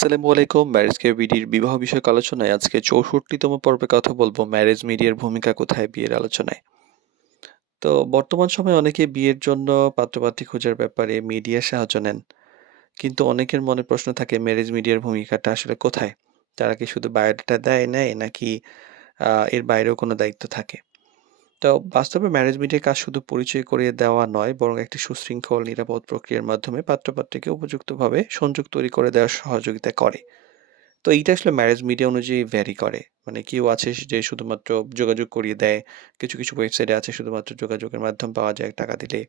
আসসালামু আলাইকুম। Marriage care বিডির বিবাহ বিষয়ক আলোচনায় আজকে ৬৪তম পর্বে কথা বলবো ম্যারেজ মিডিয়ার ভূমিকা কোথায় বিয়ের আলোচনায়। তো বর্তমান সময়ে অনেকে বিয়ের জন্য পাত্রপাত্রী খোঁজার ব্যাপারে মিডিয়ার সাহায্য নেন। কিন্তু অনেকের মনে প্রশ্ন থাকে ম্যারেজ মিডিয়ার ভূমিকাটা আসলে কোথায়? তারা কি শুধু বায়োডাটা নেয় নাকি এর বাইরেও কোনো দায়িত্ব থাকে? তো বাস্তবে ম্যারেজ মিডিয়ার কাজ শুধু পরিচয় করিয়ে দেওয়া নয় বরং একটি সুশৃঙ্খল নিরাপদ প্রক্রিয়ার মাধ্যমে পাত্রপাত্রীকে উপযুক্তভাবে সংযোগ তৈরি করে দেওয়ার সহযোগিতা করে। তো এইটা আসলে ম্যারেজ মিডিয়া অনুযায়ী ভ্যারি করে। মানে কেউ আছে যে শুধুমাত্র যোগাযোগ করিয়ে দেয়। কিছু, কিছু ওয়েবসাইটে আছে শুধুমাত্র যোগাযোগের মাধ্যম পাওয়া যায় টাকা দিলে।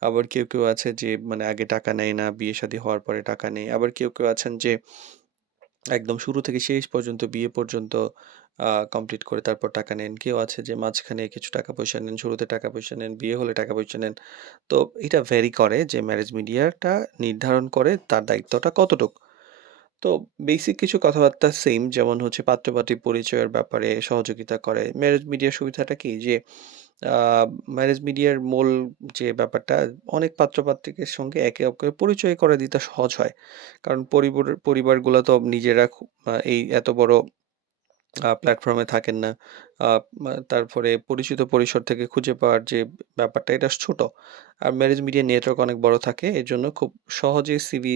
আবার কেউ আছে যে মানে আগে টাকা নেয় না, বিয়ে-শাদী হওয়ার পরে টাকা নেয়। আবার কেউ আছেন যে একদম শুরু থেকে শেষ পর্যন্ত বিয়ে পর্যন্ত কমপ্লিট করে তারপর টাকা নেন। কেউ আছে যে মাঝখানে কিছু টাকা-পয়সা নেন, শুরুতে টাকা-পয়সা নেন, বিয়ে হলে টাকা-পয়সা নেন। তো এটা ভ্যারি করে যে ম্যারেজ মিডিয়াটা নির্ধারণ করে তার দায়িত্বটা কতটুক। তো বেসিক কিছু কথাবার্তা সেইম যেমন হচ্ছে পাত্র-পাত্রী পরিচয়ের ব্যাপারে সহযোগিতা করে। ম্যারেজ মিডিয়ার সুবিধাটা কি? যে আ ম্যারেজ মিডিয়ার মূল যে ব্যাপারটা অনেক পাত্র-পাত্রীর সঙ্গে একে অপরের পরিচয় করে দিতে সহজ হয়। কারণ পরিবারগুলা তো নিজেরা এই এত বড় প্ল্যাটফর্মে থাকেন না। আ তারপরে পরিচিত পরিসর থেকে খুঁজে পাওয়ার যে ব্যাপারটা এটা ছোট। আর ম্যারেজ মিডিয়া নেটওয়ার্ক অনেক বড় থাকে। এজন্য খুব সহজেই সিভি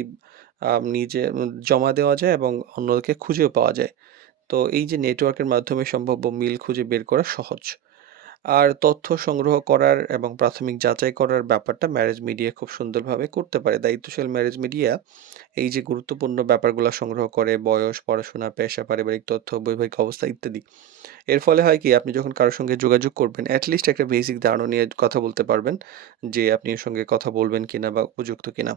নিজে জমা দেওয়া যায় এবং অন্যকে খুঁজেও পাওয়া যায়। তো এই যে নেটওয়ার্কের মাধ্যমে সম্ভাব্য মিল খুঁজে বের করা সহজ। আর তথ্য সংগ্রহ করার এবং প্রাথমিক যাচাই করার ব্যাপারটা ম্যারেজ মিডিয়া খুব সুন্দরভাবে করতে পারে। দায়িত্বশীল ম্যারেজ মিডিয়া এই যে গুরুত্বপূর্ণ ব্যাপারগুলা সংগ্রহ করে বয়স, পড়াশোনা, পেশা, পারিবারিক তথ্য, বৈবাহিক অবস্থা ইত্যাদি। এর ফলে হয় কি আপনি যখন কারো সঙ্গে যোগাযোগ করবেন এট লিস্ট একটা বেসিক ধারণা নিয়ে কথা বলতে পারবেন যে আপনি এর সঙ্গে কথা বলবেন কিনা বা উপযুক্ত কিনা।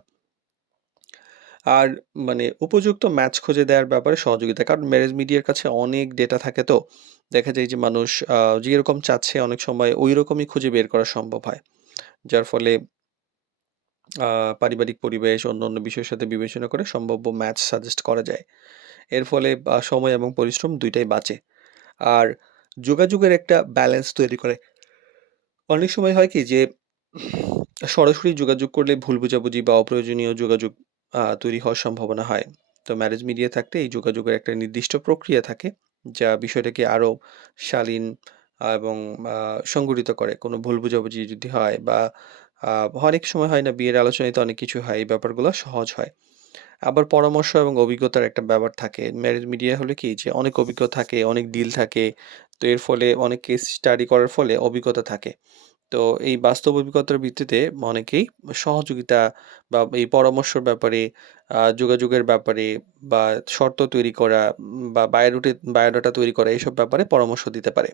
আর মানে উপযুক্ত ম্যাচ খুঁজে দেওয়ার ব্যাপারে সহযোগিতা। কারণ ম্যারেজ মিডিয়ার কাছে অনেক ডেটা থাকে তো। দেখা যায় যে মানুষ যেরকম চাচ্ছে অনেক সময় ঐরকমই খুঁজে বের করা সম্ভব হয়। যার ফলে আ পারিবারিক পরিবেশ অন্যান্য বিষয়ের সাথে বিবেচনা করে সম্ভাব্য ম্যাচ সাজেস্ট করা যায়। এর ফলে সময় এবং পরিশ্রম ২ টাই বাঁচে। আর যোগাযোগের একটা ব্যালেন্স তৈরি করে। অনেক সময় হয় কি যে সরাসরি যোগাযোগ করলে ভুল বোঝাবুঝি বা অপ্রয়োজনীয় যোগাযোগ তৈরি হওয়ার সম্ভাবনা হয়। তো ম্যারেজ মিডিয়া থাকলে এই যোগাযোগের একটা নির্দিষ্ট প্রক্রিয়া থাকে যা বিষয়টাকে আরো শালীন এবং আ সংগঠিত করে। কোনো ভুল বোঝাবুঝি যদি হয় বা আ অনেক সময় হয় না বিয়ের আলোচনায় তো অনেক কিছু হয়। এই ব্যাপারগুলো সহজ হয়। আবার পরামর্শ এবং অভিজ্ঞতার একটা ব্যাপার থাকে। ম্যারেজ মিডিয়া হলে কি যে অনেক অভিজ্ঞ থাকে, অনেক ডিল থাকে। তো এর ফলে অনেক কেস স্টাডি করার ফলে অভিজ্ঞতা থাকে। তো এই বাস্তব অভিজ্ঞতার ভিত্তিতে অনেকেই সহযোগিতা বা এই পরামর্শের ব্যাপারে, যোগাযোগের ব্যাপারে বা শর্ত তৈরি করা বা বায়োডাটা তৈরি করা এসব ব্যাপারে পরামর্শ দিতে পারে।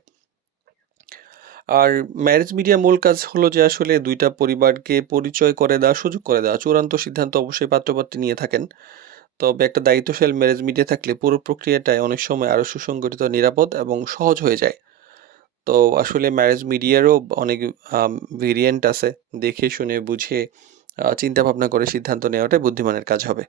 আর ম্যারেজ মিডিয়া মূল কাজ হলো যে আসলে ২ টা পরিবারকে পরিচয় করে দেওয়া, সুযোগ করে দেওয়া। চূড়ান্ত সিদ্ধান্ত অবশ্যই পাত্র-পাত্রী নিয়ে থাকেন। তবে একটা দায়িত্বশীল ম্যারেজ মিডিয়া থাকলে পুরো প্রক্রিয়াটাই অনেক সময় আরো সুসংগঠিত, নিরাপদ এবং সহজ হয়ে যায়। তো আসলে ম্যারেজ মিডিয়ারও অনেক আম ভেরিয়েন্ট আছে। দেখে শুনে বুঝে চিন্তা ভাবনা করে সিদ্ধান্ত নেওয়াটাই বুদ্ধিমানের কাজ হবে।